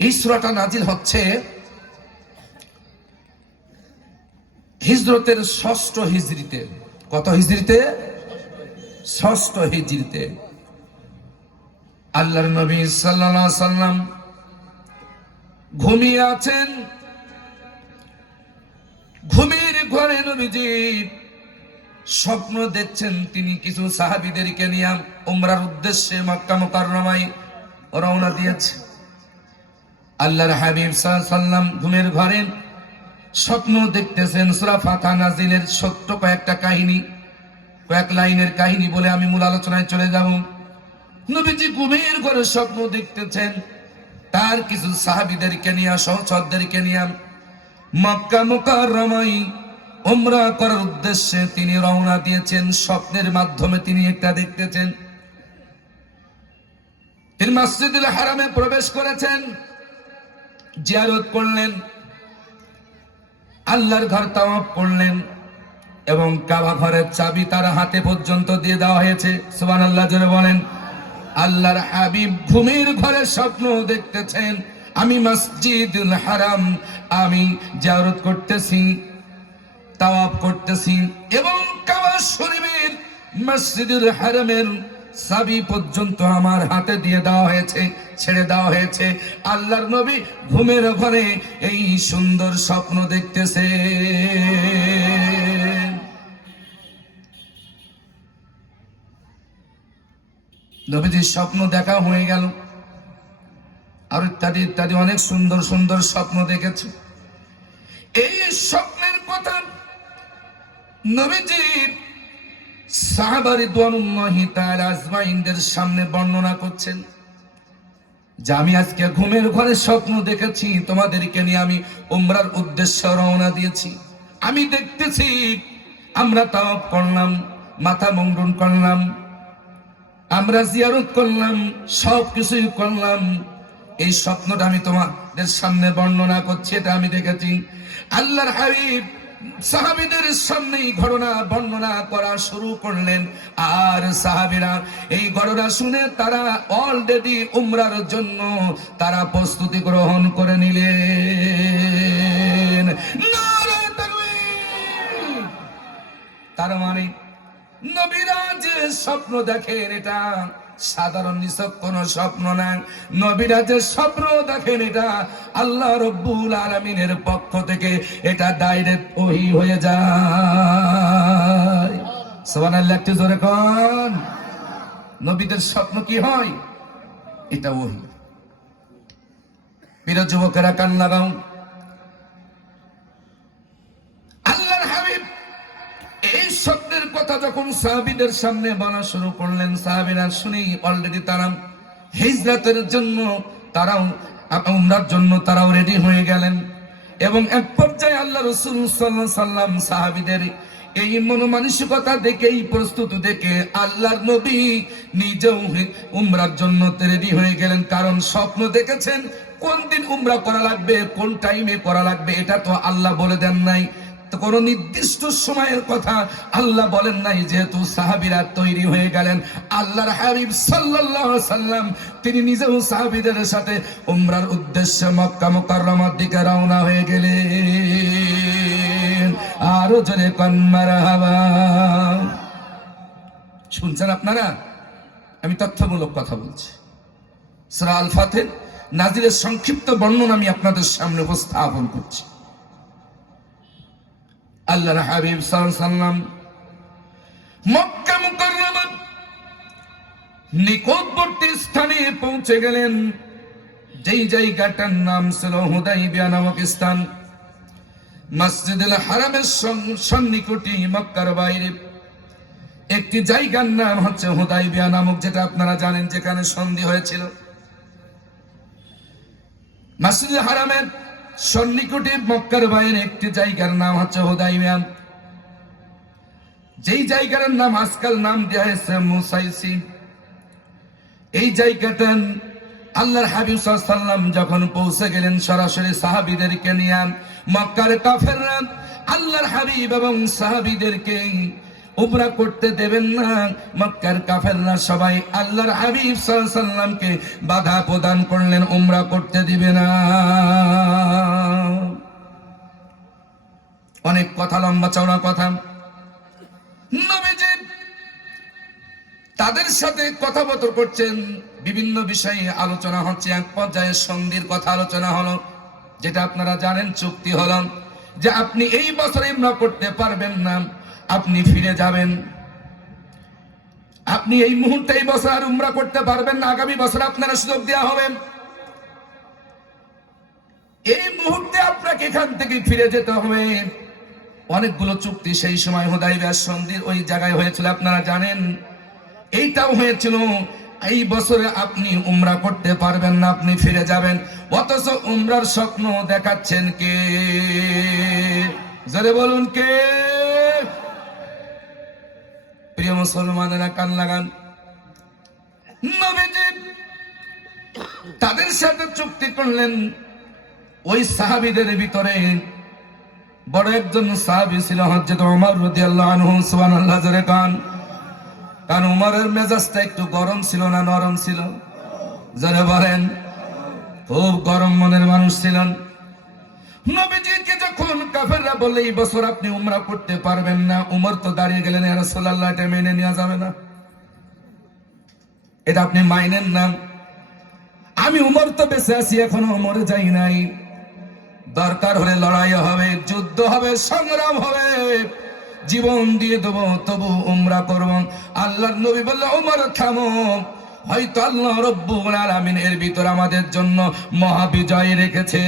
এই সূরাটা নাজিল হচ্ছে হিজরতের ৬ষ্ঠ হিজরিতে। কত হিজরিতে? ৬ষ্ঠ হিজরিতে। আল্লাহর নবী সাল্লাল্লাহু আলাইহি সাল্লাম ঘুমিয়ে আছেন। ঘুমের ঘরে নবীজি স্বপ্ন দেখছেন তিনি কিছু সাহাবীদেরকে নিয়ে উমরার উদ্দেশ্যে মক্কা মুকাররমায় রওনা দিয়েছে। আল্লাহর হাবিব সাল্লাল্লাহু আলাইহি সাল্লাম ঘুমের ঘরে স্বপ্ন দেখতেছেন। সূরা ফাতিহা নাজিলের ছোট্ট কয়েকটা কাহিনী, কয়েক লাইনের কাহিনী বলে আমি মূল আলোচনায় চলে যাব। নবীজি ঘুমের ঘরে স্বপ্ন দেখতেছেন তার কিছু সাহাবীদেরকে নিয়ে, সহচরদেরকে নিয়ে মক্কা মুকাররমায় উমরা করার উদ্দেশ্যে তিনি রওনা দিয়েছেন। স্বপ্নের মাধ্যমে তিনি একটা দেখতেছেন, তিনি মসজিদুল হারামে প্রবেশ করেছেন, জিয়ারত করলেন, আল্লাহর ঘর তাওয়াফ করলেন এবং কাবা ঘরের চাবি তার হাতে পর্যন্ত দিয়ে দেওয়া হয়েছে। সুবহানাল্লাহ জোরে বলেন। আল্লাহর হাবিব ঘুমের ঘরে স্বপ্ন দেখতেছেন আমি মসজিদুল হারাম আমি জিয়ারত করতেছি, তাওয়াফ করতেছি এবং কাবা শরীফের মসজিদুল হারামের চাবি পর্যন্ত আমার হাতে দিয়ে দেওয়া হয়েছে, ছেড়ে দেওয়া হয়েছে। আল্লাহর নবী ঘুমের ঘরে এই সুন্দর স্বপ্ন দেখতেছে। নবীজির স্বপ্ন দেখা হয়ে গেল, আর ইত্যাদি ইত্যাদি অনেক সুন্দর সুন্দর স্বপ্ন দেখেছে। এই স্বপ্নের কথা নবীজি সাহাবা রিদওয়ানুল্লাহি তাআলা আজমাইনদের সামনে বর্ণনা করছেন যে আমি আজকে ঘুমের ঘরে স্বপ্ন দেখেছি, তোমাদেরকে নিয়ে আমি উমরার উদ্দেশ্যে রওনা দিয়েছি। আমি দেখতেছি আমরা তাওয়াফ করলাম, মাথা মুন্ডন করলাম, আমরা জিয়ারত করলাম, সব কিছুই করলাম। এই স্বপ্নটা আমি তোমাদের সামনে বর্ণনা করছি, এটা আমি দেখেছি। আল্লাহর হাবিব সাহাবীদের সামনে এই ঘটনা বর্ণনা করা শুরু করলেন, আর সাহাবীরা এই ঘটনা শুনে তারা অলরেডি উমরার জন্য তারা প্রস্তুতি গ্রহণ করে নিলেন। নারে তাকবীর! তার মানে নবীরা যে স্বপ্ন দেখেন এটা সাধারণ নিছক কোন স্বপ্ন না। নবীরা যে স্বপ্ন দেখেন এটা আল্লাহ রব্বুল আলামিনের পক্ষ থেকে এটা ডাইরেক্ট ওহী হয়ে যায়। সুবহানাল্লাহ, একটু জোরে কোন। নবীদের স্বপ্ন কি হয়? এটা ওহী। প্রিয় যুবকেরা কান লাগাও। আল্লাহর হাবিব এই স্বপ্নের কথা যখন সাহাবীদের সামনে বলা শুরু করলেন, সাহাবীরা শুনেই অলরেডি তারা হিজরতের জন্য, তারাও উমরার জন্য তারাও রেডি হয়ে গেলেন। এবং এক পর্যায়ে আল্লাহ রাসূল সাল্লাল্লাহু আলাইহি সাল্লাম সাহাবীদের এই মনোমানসিকতা দেখে, এই প্রস্তুতি দেখে আল্লাহর নবী নিজেও উমরার জন্য রেডি হয়ে গেলেন। কারণ স্বপ্ন দেখেছেন কোন দিন উমরা করা লাগবে, কোন টাইমে করা লাগবে, এটা তো আল্লাহ বলে দেন নাই। কোন নির্দিষ্ট সময়ের কথা আল্লাহ বলেন নাই। যেহেতু সাহাবীরা তৈরি হয়ে গেলেন, আল্লাহর হাবিব সাল্লাল্লাহু আলাইহি সাল্লাম তিনি নিজেও সাহাবীদের সাথে উমরার উদ্দেশ্যে মক্কা মুকাররমার দিকে রওনা হয়ে গেলেন। আরো জোরে কোন মারহাবা। শুনছেন আপনারা? আমি তথ্যমূলক কথা বলছি। সূরা আল ফাতির নাজিলের সংক্ষিপ্ত বর্ণনা আমি আপনাদের সামনে উপস্থাপন করছি। আল্লাহর হাবিব সাল্লাল্লাহু আলাইহি সাল্লাম মক্কা মুকাররমার নিকটবর্তী স্থানে পৌঁছে গেলেন, যেই জায়গাটার নাম ছিল হুদাইবিয়া নামক স্থান। মসজিদুল হারামের সন্নিকটে মক্কার বাইরে একটি জায়গার নাম হচ্ছে হুদাইবিয়া নামক, যেটা আপনারা জানেন, যেখানে সন্ধি হয়েছিল। মসজিদুল হারামের সন্নিকটে মক্কার বাইরে একটি জায়গার নাম হচ্ছে হুদাইবিয়া, যেই জায়গার নাম আজকাল নাম দেয়া হয়েছে মুসাইসি। এই জায়গাটা আল্লাহর হাবিব সাল্লাল্লাহু আলাইহি সাল্লাম যখন পৌঁছে গেলেন সরাসরি সাহাবীদেরকে নিয়ে, মক্কার কাফেররা আল্লাহর হাবিব এবং সাহাবীদেরকে উমরা করতে দেবেন না। মক্কার কাফেররা সবাই আল্লাহর হাবিব সাল্লাল্লাহু আলাইহি সাল্লামকে বাধা প্রদান করলেন, উমরা করতে দিবে না। অনেক কথা, লম্বা চওড়া কথা। নবীজি তাদের সাথে কথাবার্তা করছেন, বিভিন্ন বিষয়ে আলোচনা হচ্ছে। এক পর্যায়ে সন্ধির কথা আলোচনা হলো, যেটা আপনারা জানেন, চুক্তি হলো যে আপনি এই বছরে উমরা করতে পারবেন না, আপনি ফিরে যাবেন। আপনি এই মুহূর্তে এই বছর আর উমরা করতে পারবেন না, আগামী বছর আপনারা সুযোগ দেওয়া হবে। এই মুহূর্তে আপনাকে এখান থেকে ফিরে যেতে হবে। অনেকগুলো চুক্তি সেই সময় হুদায়বিয়ার সন্ধির ওই জায়গায় হয়েছিল, আপনারা জানেন। এইটাও হয়েছিল, এই বছরে আপনি উমরা করতে পারবেন না, আপনি ফিরে যাবেন। অথচ উমরার স্বপ্ন দেখাচ্ছেন কে? জোরে বলুন কে? প্রিয় মুসলমানেরা কান লাগান। নবীজি তাদের সাথে চুক্তি করলেন। ওই সাহাবীদের ভিতরে বড় একজন সাহাবী ছিল হযরত ওমর রাদিয়াল্লাহু আনহু। সুবহানাল্লাহ, জোরে কান। কারণ উমরের মেজাজটা একটু গরম ছিল না নরম ছিল? জোরে বলেন। খুব গরম মনের মানুষ ছিলেন। নবীজিকে যখন কাফেররা বললে এই বছর আপনি উমরা করতে পারবেন না, উমর তো দাঁড়িয়ে গেলেন, ইয়া রাসূলুল্লাহ, এটা মেনে নেওয়া যাবে না, এটা আপনি মাইনেন না। আমি উমর তো বেঁচে আছি, এখনো মরে যাই নাই। দরকার হলে লড়াই হবে, যুদ্ধ হবে, সংগ্রাম হবে, জীবন দিয়ে দেবো, তবু উমরা করব। আল্লাহর নবী বলল, উমর থামো, হয়তো আল্লাহ রব্বুল আলামিন এর ভিতর আমাদের জন্য মহাবিজয় রেখেছে।